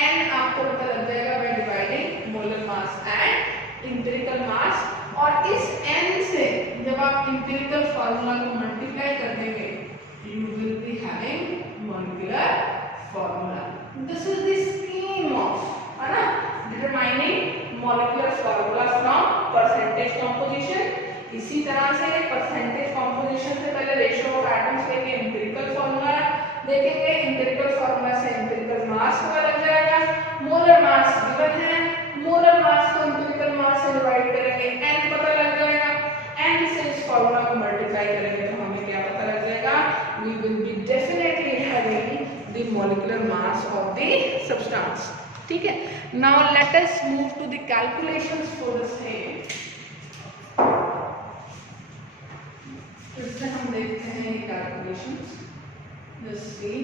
n आपको पता लग जाएगा by dividing molar mass and empirical mass. और इस n से जब आप एम्पिरिकल फार्मूला को मल्टीप्लाई कर देंगे, you will be having molecular formula. This is the scheme of, है ना, determining molecular formula from percentage composition. इसी तरह से परसेंटेज कंपोजिशन से पहले रेशियो ऑफ एटम्स लेके एम्पिरिकल फार्मूला देखेंगे, एम्पिरिकल फार्मूला से एम्पिरिकल मास पता लग जाएगा। मोलर मास गिवन है, मोलर मास को एम्पिरिकल मास से डिवाइड करेंगे, n पता लग जाएगा, n से इस फार्मूला को मल्टीप्लाई करेंगे तो हमें क्या पता लग जाएगा, we will be definitely having the molecular mass of the substance. ठीक है, now let us move to the calculations for the same. फिर से हम देखते हैं ये calculations. Let's see.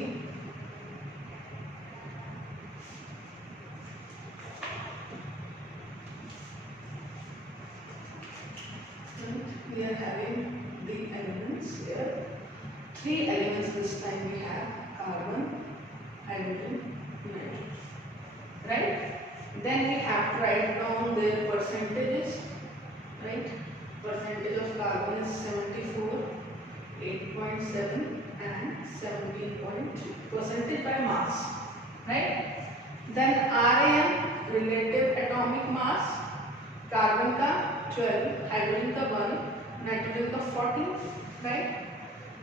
We are having the elements here. 3 elements this time we have: carbon, hydrogen, nitrogen. Right? Then we have to write down their percentages. Right? Percentage of carbon is 74, 8.7. and 17.2 percentage by mass, right? Then RAM, relative atomic mass, carbon का 12, hydrogen का 1, nitrogen का 14, right?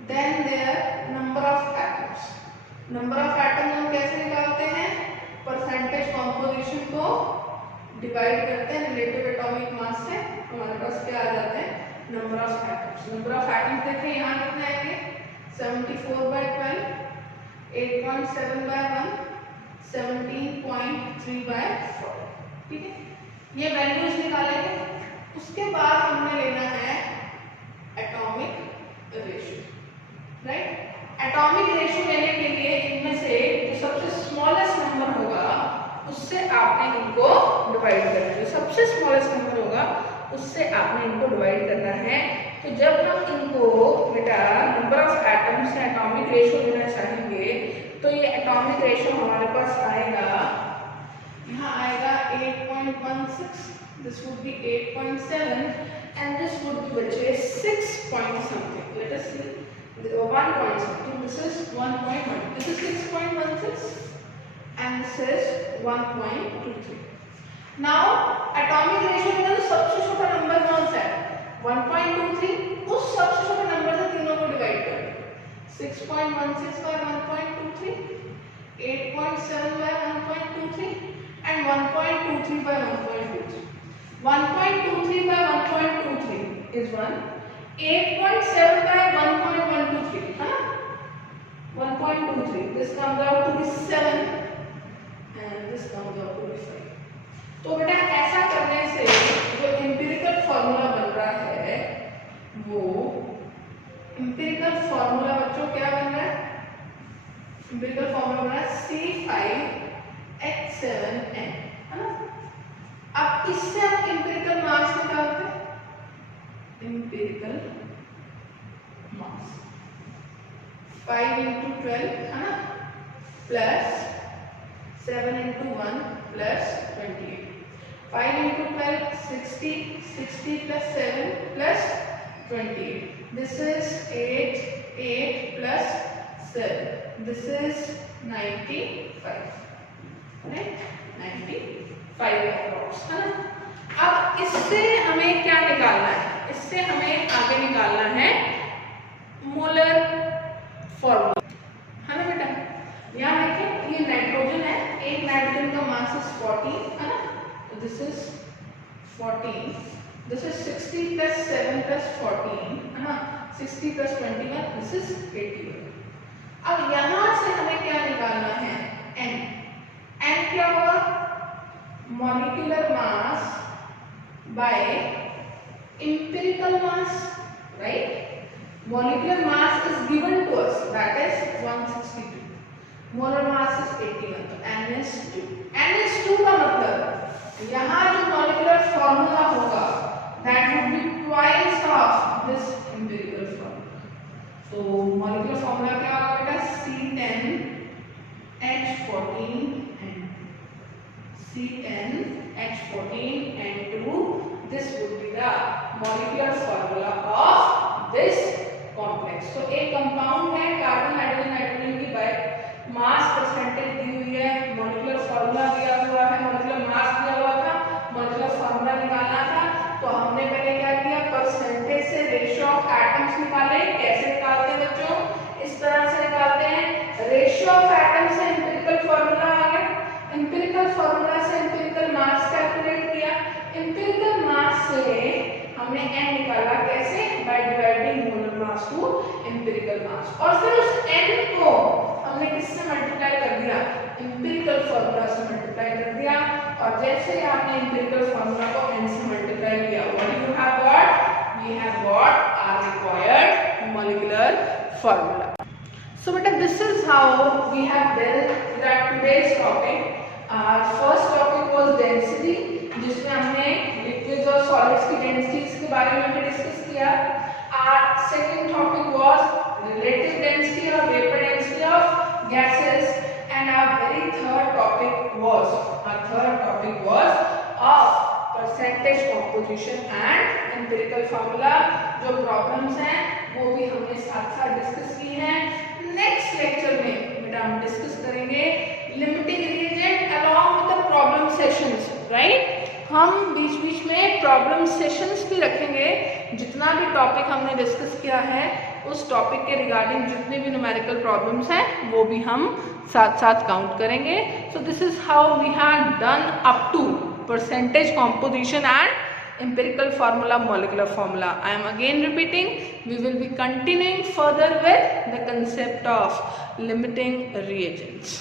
Then their number of atoms. Number of atoms हम कैसे निकालते हैं, परसेंटेज कॉम्पोजिशन को डिवाइड करते हैं रिलेटिव एटॉमिक मास से, हमारे पास क्या आ जाते हैं, number of atoms. Number of atoms देखें यहाँ कितने आएंगे, 74 by 12, 8.7 by 1, 17.3 by 4। ठीक है, ये वैल्यूज निकालेंगे। उसके बाद हमने लेना है atomic ratio, right? Atomic ratio लेने के लिए इनमें से जो सबसे स्मॉलेस्ट नंबर होगा उससे आपने इनको डिवाइड करना है। जो सबसे स्मॉलेस्ट नंबर होगा उससे आपने इनको डिवाइड करना है। तो जब हम इनको बेटा नंबर ऑफ एटम्स या एटॉमिक रेशियो लेना चाहेंगे तो ये एटॉमिक रेशियो हमारे पास आएगा, यहाँ आएगा 8.16, this would B 8.7 and this would B बचे 6 point something, let us C 1 point something, this is 1.1, this is 6.16 and this is 1.23. now atomic ratio में तो सबसे छोटा नंबर कौन सा है, 1.23, उस सबसे छोटे नंबर से तीनों को डिवाइड करें, 6.16 by 1.23, 8.7 by 1.23 and 1.23 by 1.23. 1.23 by 1.23 is 1, 8.7 by 1.123, है ना, 1.23, this comes out to be 7 and this comes out to be 5. तो बेटा ऐसा करने से जो एम्पिरिकल फॉर्मूला बन रहा है वो एम्पिरिकल फॉर्मूला बच्चों क्या बन रहा है, एम्पिरिकल फॉर्मूला बन रहा है C5H7n, है ना। अब इससे हम एम्पिरिकल मास निकालते हैं, एम्पिरिकल मास 5 into 12, है ना, plus 7 into 1 plus 28. 5 into 12, 60, 60 plus 7 plus 28. This is 8, 8 plus 7. This is 95. Right? 95 approx, है ना। अब इससे हमें क्या निकालना है, इससे हमें आगे निकालना है मोलर फॉर्मूला, है ना बेटा। यहाँ देखिए ये नाइट्रोजन है, एक नाइट्रोजन का मास इज 14, है ना, तो this is 14, this is 60 plus 7 plus 14, है ना, 60 plus 21, दिस इज 81। अब यहाँ से हमें क्या निकालना है, n। n क्या होगा, molecular mass by empirical mass, right? Molecular mass is given to us, that is 162. Molar mass is 81, तो NH2. NH2 का मतलब यहाँ जो molecular formula होगा that would be twice of this empirical formula. So molecular formula क्या होगा बेटा? C10H14N2. This would be the molecular formula of this complex. तो एक कंपाउंड है, कार्बन हाइड्रोजन नाइट्रोजन की बाय मास परसेंटेज दी हुई है, मॉलिक्यूलर फार्मूला दिया हुआ है, मॉलिक्यूलर मास दिया हुआ था, मॉलिक्यूलर फार्मूला निकालना था। तो हमने पहले क्या किया, परसेंटेज से रेशियो ऑफ एटम्स निकाले। कैसे निकालते हैं बच्चों? इस तरह से निकालते हैं। रेशियो ऑफ एटम्स से एम्पिरिकल फार्मूला आ गया, एम्पिरिकल फार्मूला से एम्पिरिकल मास कैलकुलेट किया, एम्पिरिकल मास से हमने n निकाला। कैसे? By dividing molar mass to empirical mass, और फिर उस n को हमने किससे मल्टीप्लाई कर दिया? एम्पिरिकल फार्मूला से मल्टीप्लाई कर दिया। और जैसे आपने एम्पिरिकल फार्मूला को n से मल्टीप्लाई किया, what you have got? We have got our required molecular formula. So beta, this is how we have dealt with our today's topic. Our first topic was density, जिसमें हमने liquids और solids की densities के बारे में भी डिस्कस किया। Our second topic was relative density or vapor density of gases, and our third topic was of percentage composition and empirical formula। जो problems हैं वो भी हमने साथ साथ डिस्कस की हैं। नेक्स्ट लेक्चर में बेटा हम डिस्कस करेंगे limiting reagent along with the problem sessions, right? हम बीच बीच में प्रॉब्लम सेशंस भी रखेंगे। जितना भी टॉपिक हमने डिस्कस किया है उस टॉपिक के रिगार्डिंग जितने भी न्यूमेरिकल प्रॉब्लम्स हैं वो भी हम साथ साथ काउंट करेंगे। So this is how we have done up to percentage composition and empirical formula, molecular formula. I am again repeating, we will be continuing further with the concept of limiting reagents.